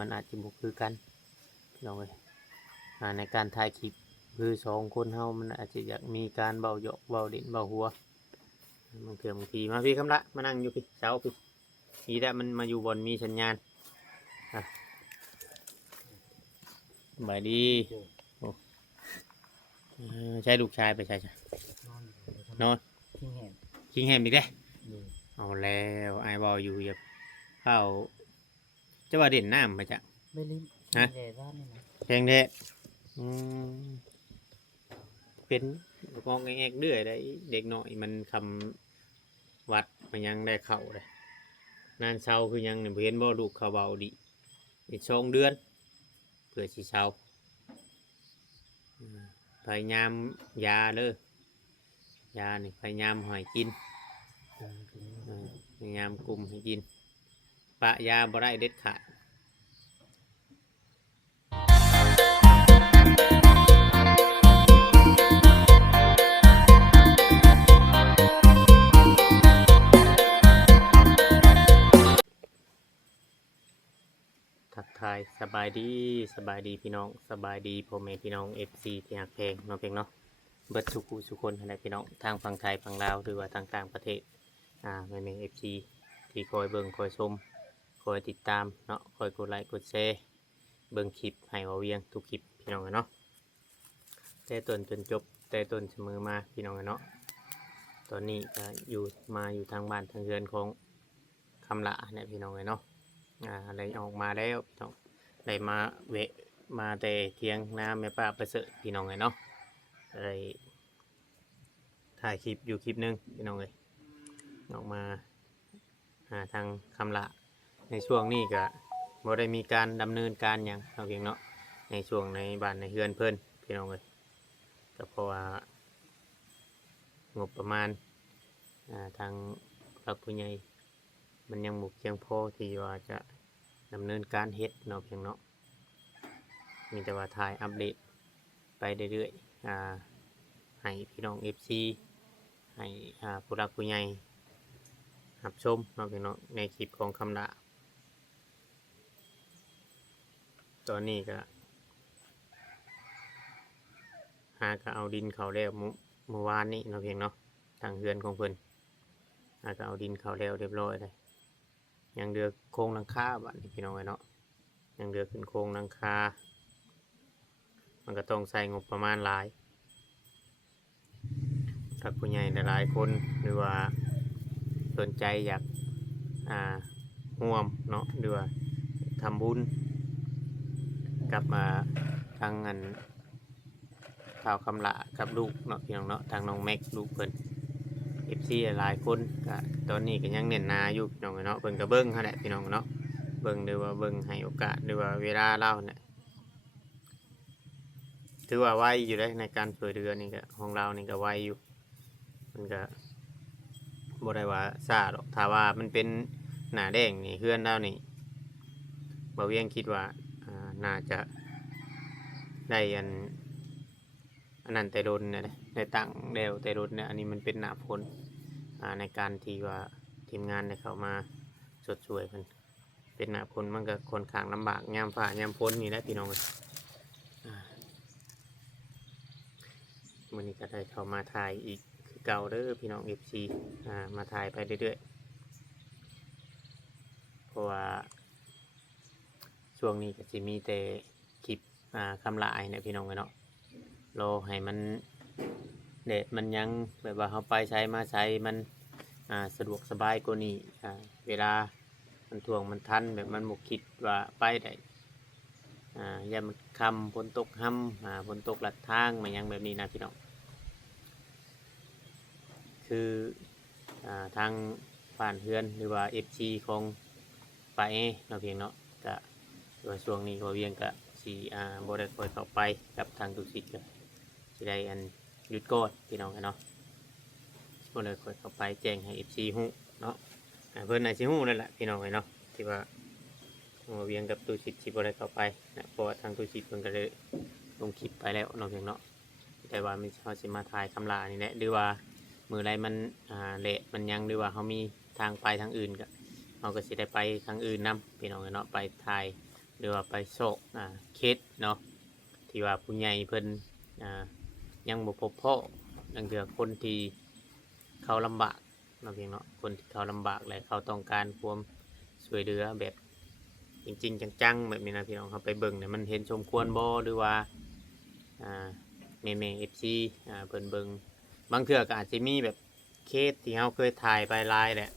มันอาจจะบ่คือกันพี่น้องเอ้ยในการถ่ายคลิปคือสองคนเฮามันอาจจะอยากมีการเว้าหยอกเว้าเล่นเว้าหัวบางเทื่อบางทีมาพี่คำละมานั่งอยู่พี่เสาพี่นี่แหละมันมาอยู่บนมีสัญญาณสบายดีโอ้ใช้ลูกชายไปใช่นอนคิงแฮมอีกแล้วเอาแล้วไอ้บออยู่อย่าเข้าจะว่าเด่นน้ำไปจ้ะไม่ลิ้มฮะแดดร้อนนี่นะแข็งแท้เป็นงองแงกเดือยได้เด็กหน่อยมันคำวัดมันยังได้เข่าเลยนานเช้าคือยังเนี่ยเห็นบ่ลูกเขาเบาดิอีก2 เดือนเพื่อสิเช้าพยายามยาเลยยานี่พยายามหอยกินพยายามกลุ่มให้กินปะยาบ่ได้เด็ดขาดทักทายสบายดีพี่น้องสบายดีพ่อแม่พี่น้อง FC ที่หักเพลงน้องเพลงเนาะเบิดสุขุสุคนอะไรพี่น้องทางฝั่งไทยฝั่งลาวหรือว่าทางต่างประเทศแม่ FC ที่คอยเบิ่งคอยชมคอยติดตามเนาะคอยกดไลค์กดแชร์เบิ่งคลิปให้ว่าเวียงทุกคลิปพี่น้องเนาะแต่ต้นจนจบแต่ต้นเสมอมาพี่น้องเนาะตอนนี้อยู่ทางบ้านทางเรือนของคำละเนี่ยพี่น้องเนาะอะไรออกมาแล้วพี่น้องได้มาเวะมาแต่เที่ยงน้ำแม่ป้าประเสริฐพี่น้องเนาะได้ถ่ายคลิปอยู่คลิปนึงพี่น้องเลยออกมาทางคำละในช่วงนี้ก็บ่ได้มีการดำเนินการอย่างเราเพียงเนาะในช่วงในบ้านในเฮือนเพิ่นพี่น้องเลยก็เพราะว่างบประมาณทางผู้ใหญ่มันยังบุกเพียงพอที่ว่าจะดำเนินการเฮ็ดเนาะเพียงเนาะมีแต่ว่าถ่ายอัปเดตไปเรื่อยๆให้พี่น้อง FC ให้ผู้รักผู้ใหญ่รับชมเนาะเพียงเนาะในคลิปของคำละตอนนี้ก็ก็เอาดินเขาแล้วเมื่อวานนี้เนาะเพียงเนาะทางเฮือนของเพิ่นก็เอาดินเขาแล้วเรียบร้อยเลยยังเดือโครงหลังคาบ้านพี่น้องเนาะยังเดือขึ้นโครงหลังคามันก็ต้องใส่งบประมาณหลายถ้าผู้ใหญ่หลายคนหรือว่าสนใจอยากร่วมเนาะหรือว่าทำบุญกับทางข่าวคำละกับลูกเนาะพี่น้องเนาะทางน้องแม็กลูกเพิ่น FC หลายคนก็ตอนนี้ก็ยังเน้นนาอยู่พี่น้องเนาะเบิ่งก็เบิ่งหั่นแหละพี่น้องเนาะเบิ่งหรือว่าเบิ่งให้โอกาสหรือว่าเวลาเล่าเนี่ยถือว่าไวอยู่ได้ในการช่วยเหลือนี่ก็ของเรานี่ก็ไวอยู่มันก็บ่ได้ว่าซ่าหรอกถ้าว่ามันเป็นหน้าแดงนี่เฮือนเรานี่บ่เวียงคิดว่าน่าจะได้อันนั้นแต่ดนเนี่ยได้ตั้งแล้วแต่ดนเนี่ยอันนี้มันเป็นหน้าฝนในการที่ว่าทีมงานได้เข้ามาสดช่วยมันเป็นหน้าฝนมันก็ค่อนข้างลำบากยามฟ้ายามฝนนี่แหละพี่น้องวันนี้ก็ได้เข้ามาถ่ายอีกคือเก่าเด้อพี่น้อง FC มาถ่ายไปเรื่อยๆเพราะว่าช่วงนี้ก็จะมีแต่คลิปคำลายเนี่ยพี่น้องเนาะรอให้มันเด็ดมันยังแบบว่าเขาไปใช้มาใช้มันสะดวกสบายกว่านี้เวลามันถ่วงมันทันแบบมันหมกคิดว่าไปได้อย่ามันคำฝนตกห้ำฝนตกหลัดทางมันยังแบบนี้นะพี่น้องคือทางผ่านเฮือนหรือว่า FC ของไปเราเพียงเนาะก็โดยช่วงนี้ก็เวียงก็สีบ่ได้คอยเข้าไปกับทางตุสิตก็สิได้อันหยุดโกดพี่น้องเนาะบ่ได้คอยเข้าไปแจ้งให้ FC ฮู้เนาะเพิ่นน่าสิฮู้นั่นแหละพี่น้องเนาะที่ว่าเวียงกับตุสิตสิบ่ได้เข้าไปนะเพราะว่าทางตุสิตเพิ่นก็เลยลงคลิปไปแล้วเนาะเพียงเนาะแต่ว่ามีเขาสิมาถ่ายคำลานี่แหละหรือว่ามือไรมันเละมันยังหรือว่าเขามีทางไปทางอื่นก็เราก็สิได้ไปทางอื่นนํพี่น้องเนาะไปถ่าย หรือว่าไปโศกเคสเนาะที่ว่าผู้ใหญ่เพิ่นอ่ายังบ่พบพ่อดังเทื่อคนที่เขาลำบากเนาะเพียงเนาะคนที่เขาลำบากและเขาต้องการความช่วยเหลือแบบจริงๆจังๆแบบนี้นะพี่น้องเขาไปเบิ่งเนี่ยมันเห็นสมควรบ่หรือว่าอ่าแม่ๆ FC เพิ่นเบิ่งบางเทื่อก็อาจจะมีแบบเคสที่เราเคยถ่ายไปหลายแหละ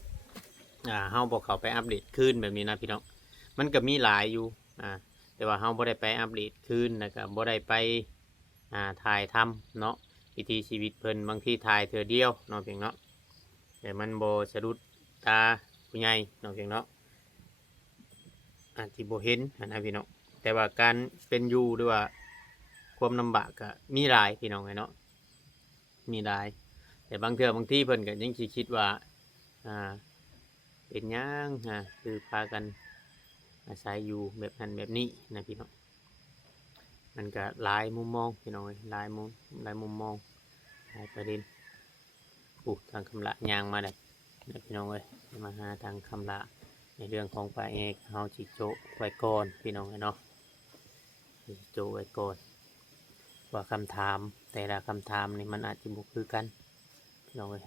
เฮาบ่เข้าไปอัปเดตคืนแบบนี้นะพี่น้องมันก็มีหลายอยู่แต่ว่าเฮาบ่ได้ไปอัปเดตคืนแล้วก็บ่ได้ไปถ่ายทำเนาะวิถีชีวิตเพิ่นบางทีถ่ายเทื่อเดียวเนาะเพียงเนาะแต่มันบ่สะดุดตาผู้ใหญ่เนาะเพียงเนาะอาจสิบ่เห็นนะพี่น้องแต่ว่าการเป็นอยู่หรือว่าความลำบากก็มีหลายพี่น้องไงเนาะมีหลายแต่บางเทื่อบางทีเพิ่นก็ยังสิคิดว่าอ่าเป็นหยังคือพากันอาศัยอยู่แบบนั้นแบบนี้นะพี่น้องมันก็หลายมุมมองพี่น้องเอ้ยหลายมุมมองหลายประเด็นทางคำละยางมาเลยนะพี่น้องเอ้ยมาหาทางคำละในเรื่องของปลาเอกเฮาจิโจะไว้ก่อนพี่น้องเอ้ยเนาะจิโจะไว้ก่อนว่าคำถามแต่ละคำถามนี่มันอาจจะบ่คือกันพี่น้องเอ้ย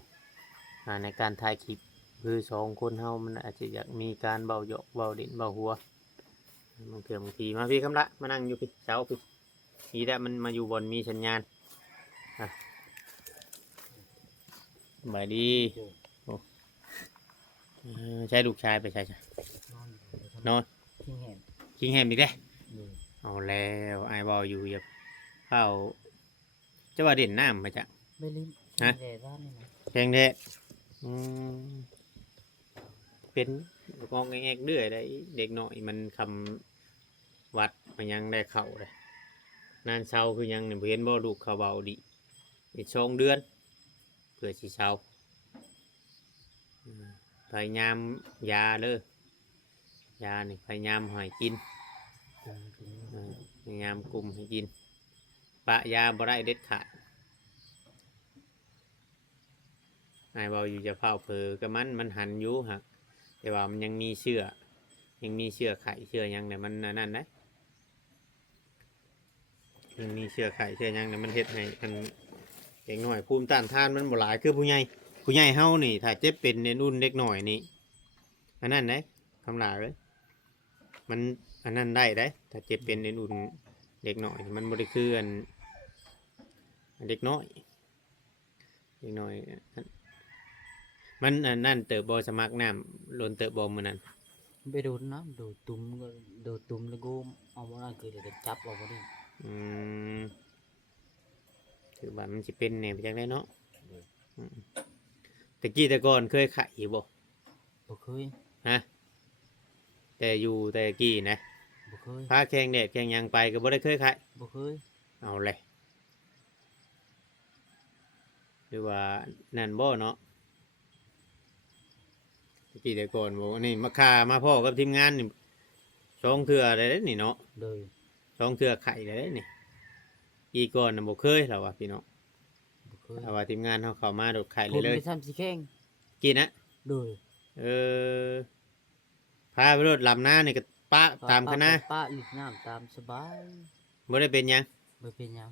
ในการถ่ายคลิปคือสองคนเฮามันอาจจะอยากมีการเบาหยอกเบาเด่นเบาหัวบางทีมาพี่คำละมานั่งอยู่พี่เช้าพี่นี่แหละมันมาอยู่บนมีสัญญาณบายดีโอ้ใช่ลูกชายไปใช่นอนคิงแฮมอีกแล้วเอาแล้วไอ้บออยู่อย่าเข้าจะว่าเด่นน้ำมาจ้ะไม่ลิ้มฮะแข่งแท้เป็นกองแงกเดือยได้เด็กหน่อยมันคำวัดมันยังได้เข่าเลยนานเช้าคือยังเนี่ยเห็นบ่ลูกเขาเบาดีอีก2 เดือนเพื่อสิเช้าพยายามยาเด้อยานี่พยายามให้กินพยายามกลุ่มให้กินปะยาบ่ได้เด็ดขาดไอ้เบาอยู่จะเผาเพอกับมันหันอยู่หักแต่ว่ามันยังมีเชื้อไข่เชื้อยังเนี่ยมันนั่นนะยังมีเชื้อไข่เชื้อยังเนี่ยมันเฮ็ดให้มันเด็กหน่อยภูมิต้านทานมันบ่หลายคือผู้ใหญ่เฮานี่ถ้าเจ็บเป็นในรุ่นเด็กหน่อยนี่อันนั้นนะคำลาเลยมันอันนั้นได้ถ้าเจ็บเป็นในรุ่นเด็กหน่อยมันบ่ได้คืออันเด็กน้อยมันอันนั่นเติบบ่สมัครน้ำล้นเติบบ่มื้อนั้นไปโดนน้ำโดนตุ่มแล้วก็เอามานั่นคือเดี๋ยวจับเอาไว้ดิคือว่ามันสิเป็นแนวไปจังได๋เนาะตะกี้แต่ก่อนเคยไข้อยู่บ่เคยฮะแต่อยู่แต่กี้นะบ่เคยพาแข่งแดดแข่งหยังไปก็บ่ได้เคยไข้บ่เคยเอาเลยหรือว่านั่นบ่เนาะตะกี้แต่ก่อนบอกนี่มาพ่อกับทีมงานนี่2 เทื่อได้นี่เนาะเลย2 เทื่อไข้ได้นี่ปีก่อนน่ะบ่เคยแล้วว่ะพี่น้องบ่เคยแต่ว่าทีมงานเขาเข้ามาโดดไข้ผมเลยไปทำสิแข่งกินนะเลยพาไปรถลำหน้านี่ก็ปะตามคณะป้าลิดน้ำตามสบายบ่ได้เป็นหยังบ่เป็นหยัง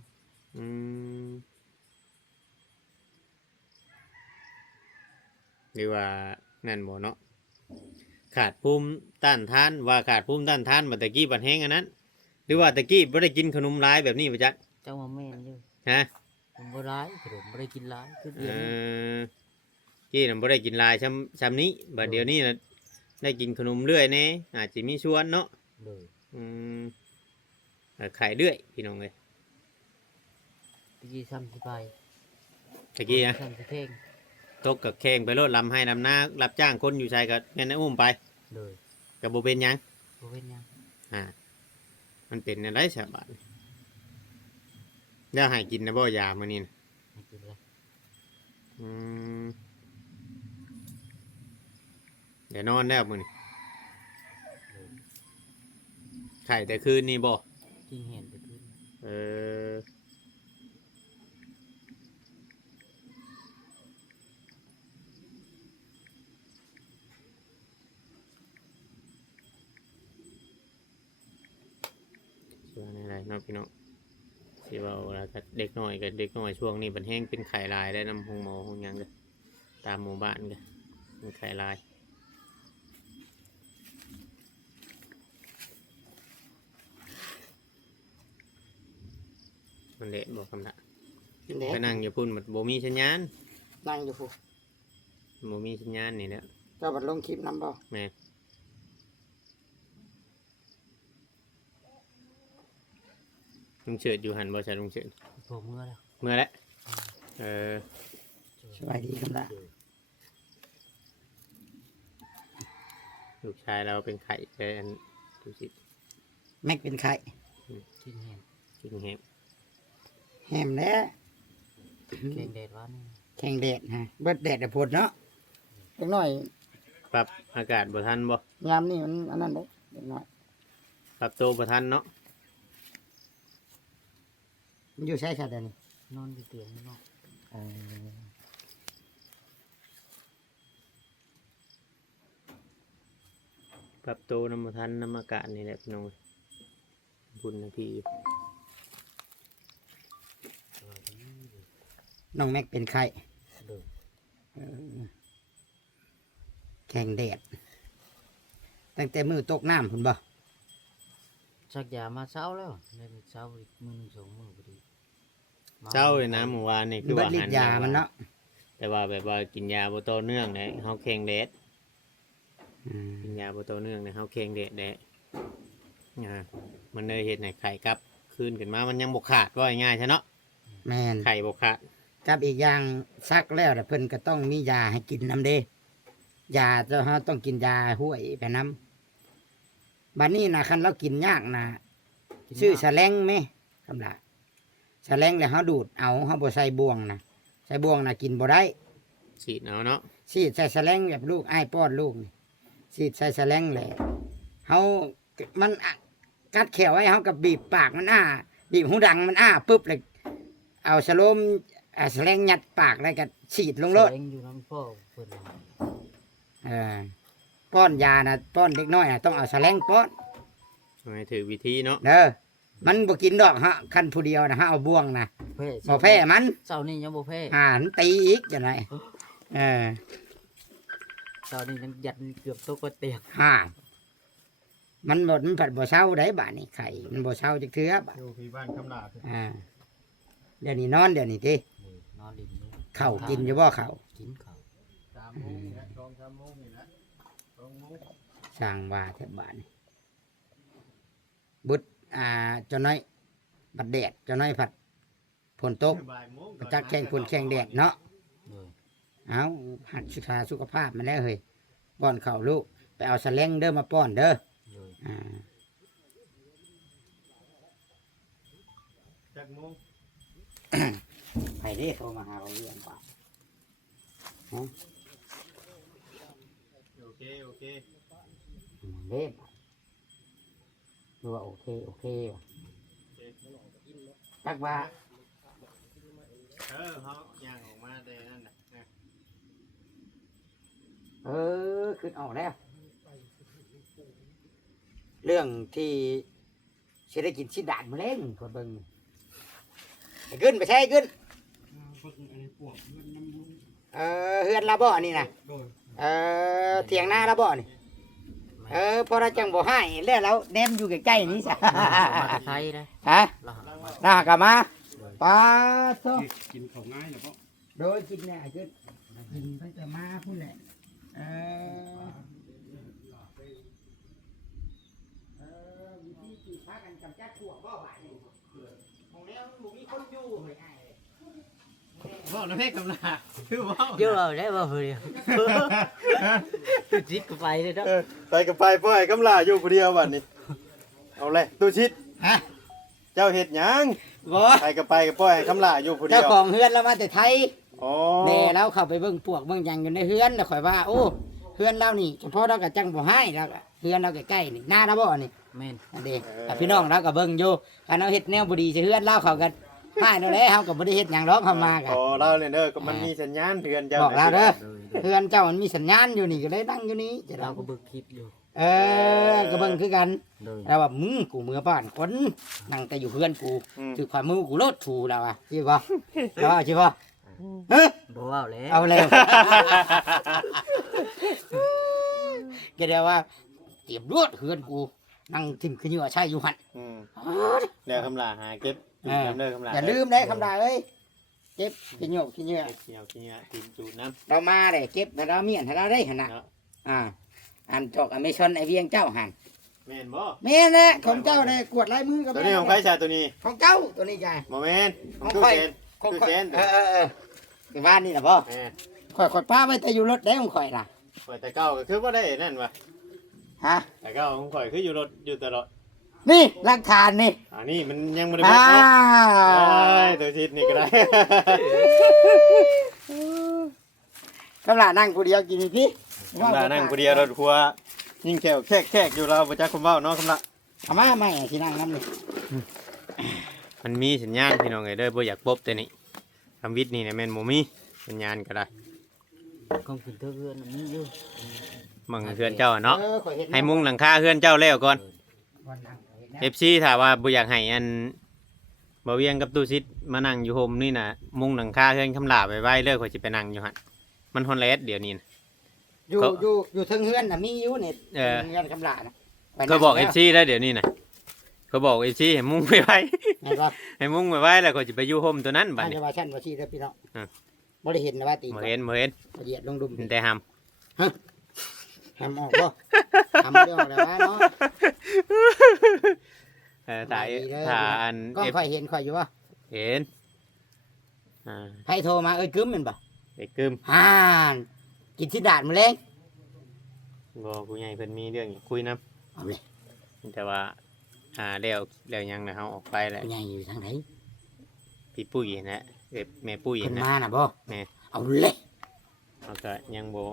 หรือว่านั่นบ่เนาะขาดภูมิต้านทานว่าขาดภูมิต้านทานบัดตะกี้บัดแห้งอันนั้นหรือว่าตะกี้บ่ได้กินขนมหลายแบบนี้บ่จักเจ้าว่าแม่นอยู่ฮะผมบ่ร้ายขนมบ่ได้กินหลายคือเดี๋ยวนี้กี้น่ะบ่ได้กินหลายซ้ำนี้บัดเดี๋ยวนี้น่ะได้กินขนมเรื่อยแน่อาจสิมีชวนเนาะไข่เรื่อยพี่น้องเอ้ยตะกี้ซ้ำสิไปตะกี้อะซ้ำสิแข่งตกกับแข่งไปรถลำให้ลำหน้ารับจ้างคนอยู่ชายกับแม่นอุ้มไปเลยกับโบเป็นยังบ่เป็นหยังมันเป็นอะไรแสบบาดแล้วให้กินนะบ่ยามื้อนี้นะให้กินแล้วเดี๋ยวนอนแล้วมื้อนี้ไข่แต่คืนนี้บ่จริงเห็นแต่คืน ได้เนาะพี่น้องสิเว้าแล้วก็เด็กน้อยก็เด็กน้อยช่วงนี้มันแห้งเป็นไข้ลายได้นำห้องหมอห้องหยังเด้อตามหมู่บ้านก็เป็นไข้ลายมันเละบอกคำละ เด็ ไปนั่งอยู่พุ่นมันบ่มีสัญญาณ นั่งอยู่ผู้ บ่มีสัญญาณนี่แหละ เจ้าบัดลงคลิปนำบ่ แม่ลุงเฉิดอยู่หันบ่ใช่ลุงเฉิด ผมเมื่อแล้ว เมื่อแล้วเออ สบายดีกันละ ลูกชายเราเป็นไข่เป็นดูสิ แม็กเป็นไข้ กินแห้ง กินแฮม แฮมแล้ว แกงแดดหวานนี่ แข่งแดดฮะเบิดแดดแต่พดเนาะเล็กน้อย ปรับอากาศบ่ทันบ่ ยามนี่มันอันนั้นเด้เล็กน้อย ปรับตัวบ่ทันเนาะ มันอยู่ใช้ชาติเดียวนี่ นอนอยู่เตียงนี่เนาะ ปรับตัวน้ำบ่ทันน้ำอากาศนี่แหละพี่น้องบุญนะพี่ น้องแม็กเป็นไข้ เด้อ แข่งแดดตั้งแต่มือตกน้ำพุ่นบ่ ชักยามาเช้าแล้วได้เช้าอีกมื้อหนึงสองมื้อพอดีม เช้าเลยนะเมื่อวานนี่คือ เบิด ว่า ฤทธิ์ยามันเนาะ แต่ว่าแบบว่ากินยาบ่ต่อเนื่องเลยเฮาแข่งแดด อืม กินยาบ่ต่อเนื่องเลยเฮาแข่งแดดแดดมันเลยเฮ็ดให้ไข่กลับคืนขึ้นมามันยังบ่ขาดว่าง่ายๆใช่เนาะ แม่น ไข่บ่ขาด กับอีกอย่างซักแล้วแต่เพิ่นก็ต้องมียาให้กินน้ำเด้ยาเจ้าเฮาต้องกินยาห้วยไปน้ำบัดนี้นะคันเรากินยากนะซื้อแฉลงไหมคำละแฉลงแล้วเฮาดูดเอาเฮาบ่ใส่บ่วงนะใส่บ่วงนะกินบ่ได้ ฉีดเอาเนาะ ฉีดใส่แฉลงแบบลูกอ้ายป้อนลูกนี่ฉีดใส่แฉลงแหละเฮามันกัดแขวไว้เฮากับบีบปากมันอ้าบีบหูดังมันอ้าปุ๊บเลยเอาสโลมแฉลงยัดปากแล้วก็ฉีดลงรถ แสงอยู่น้ำพ่อเพิ่นน่ะ ป้อนยานะป้อนเด็กน้อยนะต้องเอาแฉลงป้อน ให้ถือวิธีเนาะ เด้อมันบ่กินดอกฮะคันผู้เดียวนะฮะเอาบ่วงนะ เพ่ บ่แพ้มัน เช้านี้ยังบ่แพ้ หานตีอีกจังไดเออ เช้านี้ยังยันเกือบตกกระเตียง หานมันผัดบ่เช้าได้บาดนี้ไข่มันบ่เช้าจักเทื่อบาด อยู่ที่บ้านคำลาด เดี๋ยวนี้นอนเดี๋ยวนี้ติ นอนดินอยู่ ข้าวกินอยู่บ่ข้าว กินข้าว 3 โมงนี่แหละ2-3 โมงนี่แหละ2 โมง สร้างว่าแทบบาดนี้บุตรเจ้าน้อยบัดแดดเจ้าน้อยผัดฝนตก บ่ายโมง ประจักษ์แข่งฝนแข่งแดดเนาะ เด้อ เอาหัดศึกษาสุขภาพมาแล้วเฮ้ยป้อนข้าวลูกไปเอาสแลงเด้อมาป้อนเด้อ เด้อ อ่า จักโมง ไปเด้โทรมาหาเราเรื่องก่อน โอเคโอเค เด้ดูว่าโอเคว่ะตักว่า เออเฮาย่างออกมาได้นั่นน่ะ ขึ้นออกแล้ว เรื่องที่สิได้กินชิดาดมาเล่นคนเบิ่งไปขึ้นไปใช่ขึ้นเฮือนละบ่อนี่นะเถียงหน้าละบ่อนี่พอเราจังบ่ให้แล้วเราแนมอยู่ใกล้ๆนี้ซะ มาแต่ไทยนะ ฮะ ลามา น่ากลับมาป้าโซ กินของง่ายนะพ่อ โดยกินเนี่ยขึ้นกินเพิ่งจะมาพุ่นแหละวิธีที่พากันกำจัดพวกบ่บาดนี่ของแล้วมันมีคนอยู่เฮ้ยอ้ายเลย บ่น้ำเพชรกำลาคือบ่ เยอะได้บ่เพิ่นเดียวตุจิตก็ไปเลยเนาะ ไปกับไปพ่อไอ้กำลาอยู่คนเดียววันนี้ เอาเลยตู้ชิด ฮะ เจ้าเห็ดหยัง บ่ ไปกับไปกับพ่อไอ้กำลาอยู่คนเดี เจ้า ยว ของเฮือนเรามาแต่ไทย อ๋อ แม่เราเข้าไปเบิ่งพวกเบิ่งหยังอยู่ในเฮือนแล้วข่อยว่าโอ้เฮือนเรานี่เฉพาะเราก็จังบ่ให้แล้วก็เฮือนเราใกล้ๆนี่หน้าเราบ่นี่ แม่น อันเด้แต่พี่น้องเราก็เบิ่งอยู่คันเอาเฮ็ดแนวบ่ดีสิเฮือนเราเขาก็ให้นั่นแหละเฮาก็บ่ได้เฮ็ดหยังหรอกเฮามาก็ อ๋อเล่าเลยเด้อก็มันมีสัญญาณเตือนเจ้า บอกเราเด้อ เด้อ เฮือนเจ้ามันมีสัญญาณอยู่นี่ก็เลยนั่งอยู่นี่จะ เรา เรา ก็เบิ่งคลิปอยู่ ก็เบิ่งคือกัน โดย แล้วว่ากูเมื่อบ้านคนนั่งแต่อยู่เพื่อนกูถือความมือกูโลดถูแล้วอ่ะใช่ป่ะใช่ป่ะเฮ้ย บ่เว้าแล้ว เอาเลยก็เดี๋ยวว่าเตรียมรวดเพื่อนกูนั่งทิมขึ้นอยู่ใช่อยู่หัน เดี๋ยวคำลาหาเก็บจุดน้ำเด้อคำลา อย่าลืมได้คำด่าเอ้ยเก็บขี้เหนียวขี้เหงื่อ เกี่ยวขี้เหงื่อทีมจูดน้ เรามาได้เก็บแล้วเราเมียนให้เราได้หันนะอันจอกอเมซอนไอเวียงเจ้าหัน ำแม่นบ่ แม่นแหละของเจ้าได้กวดลายมือกับ ตัวนี้ของใครชาตัวนี้ ของเจ้าตัวนี้ใหญ่ บ่แม่นของ ของ ตู้ ข่อย เซน ของ ตู้ ข่อย เซน คือบ้านนี่นะพ่อ แม่น ข่อยป้าไว้แต่อยู่รถได้ของข่อยน่ะ ข่อยแต่เก้าก็คือว่าได้นั่นวะ ฮะ แต่เก้าของข่อยคืออยู่รถอยู่ตลอด นี่หลักฐานนี่ อันนี้มันยังไม่ได้เบิดเนาะตัวทิศนี่ก็ได้ กำลังนั่งกูเดียวกินพี่ คำลานั่งคนเดียวรถครัวยิ่งแขวแขกอยู่เราประจักษ์คนเว้าเนาะคำลา เอามาไม่ที่นั่งน้ำนี่ มันมีสัญญาณพี่น้องเอ้ยเด้อบ่อยากปบแต่นี่คำวิทย์นี่นะแม่นบ่มีสัญญาณก็ได้ ของขึ้นเทื่อเรือนมีอยู่ มังเฮือนเจ้าอะเนาะ ข่อยเห็น ให้มุงหลังคาเฮือนเจ้าแล้วก่อน วันนั่งข่อยเห็นนะ FC ถ้าว่าบ่อยากให้อันบ่เวียงกับตู้ซิดมานั่งอยู่โฮมนี่น่ะมุงหลังคาเฮือนคำลาไว้เด้อข่อยสิไปนั่งอยู่หั่นมันฮอนแลดเดี๋ยวนี้นะ อยู่เทิงเฮือนน่ะมีอยู่นี่ เออ เฮือนกำลังนะไปนั่ง เขาบอก แล้ว FC ได้เดี๋ยวนี้น่ะเขาบอก FC ให้มุงไว้ เห็นปะ ให้มุงไว้แล้วข่อยสิไปอยู่โฮมตัวนั้นบัด อัน นี้ นี้ว่าชั้นว่าชี้แล้วพี่น้อง อ่ะ บ่ได้เห็นนะว่าตี บ่เห็นละเอียดลงดุม เห็นแต่หำ ทำออกบ่ทำเรื่องอะไรวะเนาะ ถ่าย ดีเด้อ ถ่ายอัน ก็ F ค่อยเห็นค่อยอยู่ว่า เห็นอ่า ให้โทรมากึ้มแมันบ่ เด็กกึม ฮ่านกินที่ดาดมื้อแลง บ่ผู้ใหญ่เพิ่นมีเรื่องอยากคุยนํ เอาเลย แต่ว่าแล้วยังนะเฮาออกไปแล้ว ผู้ใหญ่อยู่ทางไหน พี่ปุ้ยนะแม่ปุ้ย เพิ่น นะ มาน่ะบ่ แม่ เอาเลย เขาก็ยังบ่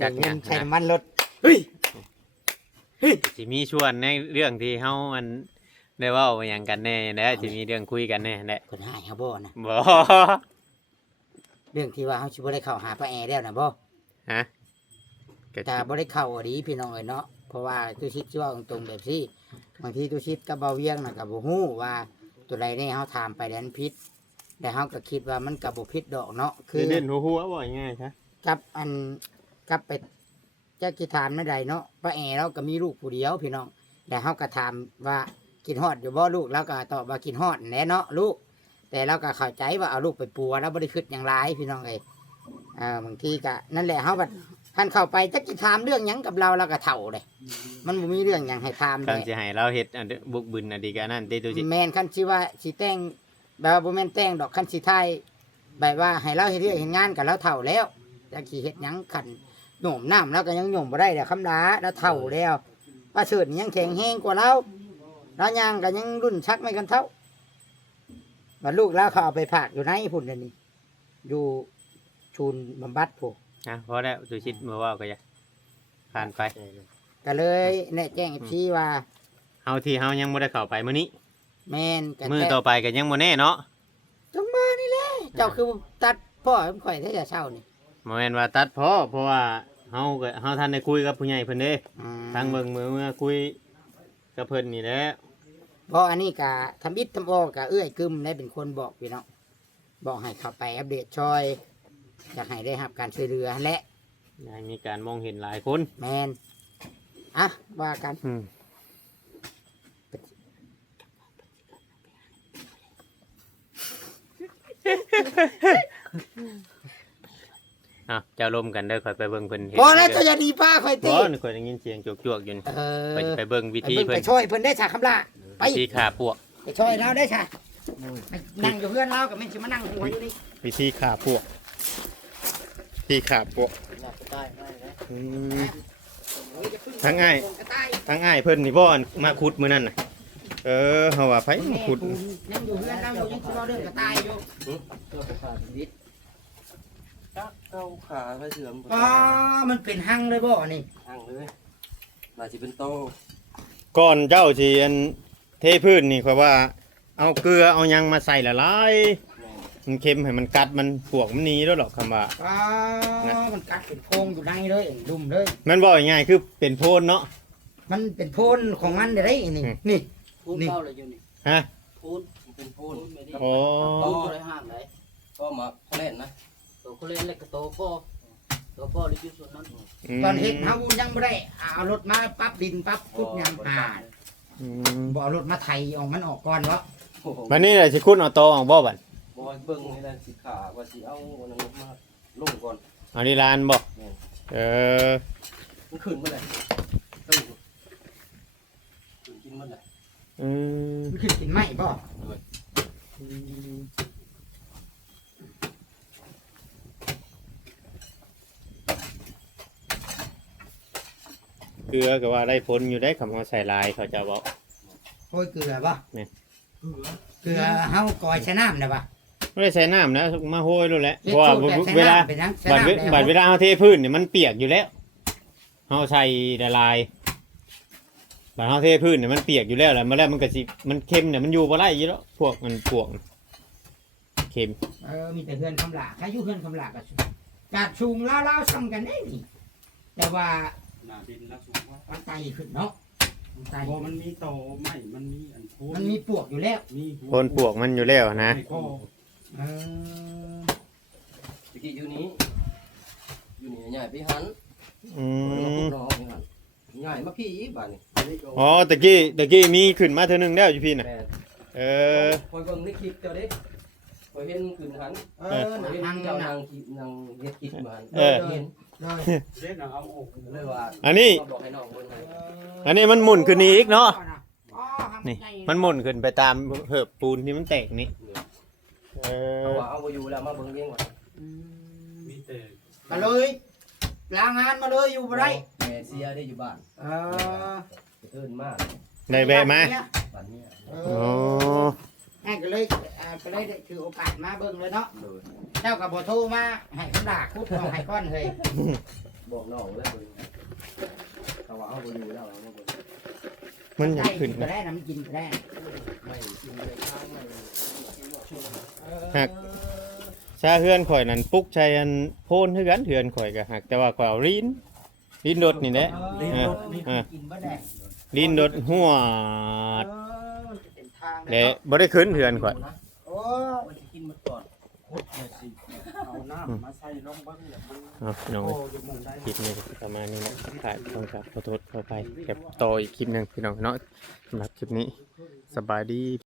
จั จั ก ก เงิ ยั น ง ใช้ นะ น้ำมันรถเฮ้ย สิมีชวนในเรื่องที่เฮามันได้เว้าหยังกันแน่แล้วสิมีเรื่องคุยกันแน่แหละ เพิ่นให้เฮาบ่นะ บ่ เรื่องที่ว่าเฮาสิบ่ได้เข้าหาป้าแอแล้วน่ะบ่ ฮะก็ แต่บ่ได้เข้าอะดีพี่น้องเอ้ยเนาะเพราะว่าตุชิดสิว่าตรงๆแบบซี่บางทีตุชิดกับเบาเวียงน่ะก็บ่ฮู้ว่าตัวใดนี่เฮาถามไปแล้วมันผิดแต่เฮาก็คิดว่ามันก็บ่ผิดดอกเนาะคือ เล่นหัวๆบ่ง่ายๆซะ กับอันกับไปจะกิถามไม่ได้เนาะป้าแอเราก็มีลูกผู้เดียวพี่น้องแต่เฮาก็ถามว่ากินฮอดอยู่บ่ลูกแล้วก็ตอบว่ากินฮอดแน่เนาะลูก แต่เราก็เข้าใจว่าเอาลูกไปปัวแล้วบ่ได้คิดอย่างไรพี่น้องเอ้ยบางทีก็นั่นแหละเฮาบัดท่านเข้าไปจะกิถามเรื่องหยังกับเราก็เฒ่าเลยมันบ่มีเรื่องหยังให้ถามเล การ ย สิให้เราเฮ็ดอันบุกบึนอันดีกันนั่นติตุสิ แม่นคันสิว่าสิแต่งแบบว่าบ่แม่นแต่งดอกคันสิทายแบบว่าให้เราเฮ็ดเรื่องเฮ็ดงานกับเราเฒ่าแล้วจักสิเฮ็ดหยังคัน โยมน้ำแล้วก็ยังโยมบ่ได้เด้อคำดาแล้วเท่าแล้วป้าเฉิดนี่ยังแข็งแห้งกว่าเราแล้วยังก็ยังรุ่นชักไม่กันเท่าบัดลูกแล้วเขาเอาไปผากอยู่ในพุ่นเดี๋ยวนี้อยู่ชูนบำบัดพวก นะพอแล้วตุชิดบ่เว้าก็อย่าผ่านไป ก็เลยแนะแจ้งพี่ว่า เฮาที่เฮายังบ่ได้เข้าไปมื้อนี้ แม่นกัน มื้อต่อไปก็ยังบ่แน่เนาะ จังมานี่แหละเจ้าคือตัดพ่อให้ผมข่อยได้แต่เช้านี่ บ่แม่นว่าตัดพ้อเพราะว่าเฮาทันได้คุยกับผู้ใหญ่เพิ่นเด้ อืม ทางเบิ่งมือเมื่อคุยกับเพิ่นนี่แหละ เพราะอันนี้ก็ทำอิฐทำออกก็เอื้อยกึมได้เป็นคนบอกพี่น้องบอกให้เข้าไปอัปเดตช่อยอยากให้ได้รับการช่วยเหลือและ อยากให้มีการมองเห็นหลายคน แมนอ่ะว่ากัน เจ้าลมกันเด้อข่อยไปเบิ่งเพิ่นเฮ็ด พอแล้วเจ้าอย่าดีป้าคอยตี บ่ข่อยได้ยินเสียงจวกๆอยู่นี่ เออ ข่อยสิไปเบิ่งวิ ไป ธี เบิ่ง เพิ่ ไป น ช่วยเพิ่นได้ฉากคำลาไป วิธีฆ่าพวก ไปช่วยเราได้ฉากนั่งอยู่เพื่อนเรากับแม่นสิมานั่งหัวอยู่นี่ วิธีขาพวกที่ขาพวกทั้งง่าย กระต่าย ทั้งง่ายเพิ่นนี่บ่อนมาขุดมื้อนั้นน่ะเฮาว่าไผมาขุด ยังอยู่เพื่อนเราอยู่ยังสิรอเรื่องกระต่ายอยู่ เก้าขาไปเสื่อม อ๋อมันเป็นหังเลยบ่นี่ ทางเลยมาสิเป็นโต ก่อนเจ้าสิอันเทพื้นนี่ข่อยว่าเอาเกลือเอาหยังมาใส่ละลาย มันเค็มให้มันกัดมันปวกมันหนีแล้วหรอกคำว่า อ๋อมันกัดเป็นโพรงอยู่ในเลยดุมเลย มันบอกง่ายๆคือเป็นโพนเนาะ มันเป็นโพนของมันได้นี่ อืม นี่ พูด นี่ เก้าเลยอยู่นี่ ฮะ พูด มันเป็นพูน ไม่ได้ โอ้ พูดอะไรห้ามไหน ก็มาเขาเล่นนะ ตัวเขาเล่นเล็กกับตัวพ่อตัวพ่อเลยอยู่ส่วนนั้น ตอนเฮ็ดเฮายังบ่ได้เอารถมาปรั๊บดินปรั๊บคุดหยังหา อืม บ่เอารถมาไถออกมันออกก่อนวะ โอ้โห วันนี้เลยสิคุณเอาโตออกบ่บัด บอยเบิ่งนี่แหละสิขาว่าสิเอาอันนั้นมาลงก่อน เอานี่ลานบ่เออ มันขึ้นเมื่อไหร่ตึ้งขึ้นกินเมื่อไหร่ อืม มันขึ้นกินไม้บ่ เกลือก็ว่าได้ผลอยู่ได้คำว่าใส่ลายเขาจะบอก โอ้ยเกลือบ่ นี่ เกลือเฮากอยใช้น้ำได้บ่ ไม่ได้ใส่น้ำนะมาโห้ยรู้แหละเพ เฮ็ด ราะว่า สูตรแบบใช้ เวลา น้ำเป็นหยังใช้ บัด น้ำ เว แล้ว บัดเวลาเขาเทพื้นเนี่ยมันเปียกอยู่แล้วเขาใส่ละลายบัดเขาเทพื้นเนี่ยมันเปียกอยู่แล้วแหละมาแล้วมันก็สิมันเค็มเนี่ยมันอยู่บ่ได้อยู่แล้วพวกมันพวกเค็ม มีแต่เฮือนคำหลาใครอยู่เฮือนคำหลาก็กาดสูงลาวๆซ้ำกันได้นี่แต่ว่า หน้าดินแล้วสูงว่า มันไตขึ้นเนาะมันไต บ่มันมีโตไหมมันมีอันโพน มันมีปวกอยู่แล้ว มี โคนปวกมันอยู่แล้วนะ ไม่ข้อ เออ ตะกี้อยู่นี้ใหญ่พี่หัน อื แล้วก็ ม น้องพี่หันใหญ่มาพี่บ้านนี่ อ๋อตะกี้มีขึ้นมาเท่านึงแล้วอยู่พี่น่ะ แม่ เออ คอยเบิ่งในคลิปเจ้าเด้คอยเห็นขึ้นหัน เออ คอยเห็น ทาง เจ้า นั้น นางคลิปนางเฮ็ดคลิปมาหัน เออ เห็น เลย เล่นเอาออก เลยว่า อันนี้ ก็บอกให้น้องเบิ่งให้ อันนี้มันหมุนขึ้นอีกเนาะ อ๋อทำ นี่ ไง มันหมุนขึ้นไปตามเหิบปูนที่มันแตกนี่เอ เอา อ ว่าเอาบ่อยู่แล้วมาเบิ่งเองว่า มีแต่ มาเลยลางานมาเลยอยู่บ่ได้ แม่เสียได้อยู่บ้าน เออ เอิ้นมา ได้แวะมา บ้านเนี้ย เอ โอ้ อแม่ก็เลยได้ถือโอกาสมาเบิ่งเลยเนาะ โดย เจ้ากับบ่โทรมาให้คำด่าคุดเอาให้ก้อนเฮ้ย บอกน้องแล้วเบิ่งถ้าว่าเอาบ่อยู่แล้วเอามาเบิ่ง มันอยาก ได้ ขึ้น ก็ นะ ได้น้ำกินก็ได้ ไม่กินเลยข้างไม่กินหรอก หักชาเฮือนข่อยนั่นปลุกใช้อันโพนคือกันเฮือนข่อยก็หักแต่ว่าข่อยเอาลิ้นรถนี่แหละ ลิ้นรถนี่คือกินบ่ได้ ลิ้นรถหัว มันจะเป็นทาง เละบ่ได้ขึ้นเฮือนข่อย โอ้ มันจะกินหมดก่อน โคตรเลยสิเอาน้ำมาใส่ลงเบ้างเนี่ยมัน เอาพี่น้อง โอ้ เอ้ย ยมุงได้ คลิปนี้ก็ประมาณนี้นะถ่ายต้องขอโทษขอไปเก็บต่ออีกคลิปหนึงพี่น้องเนาะสำหรับคลิปนี้สบายดี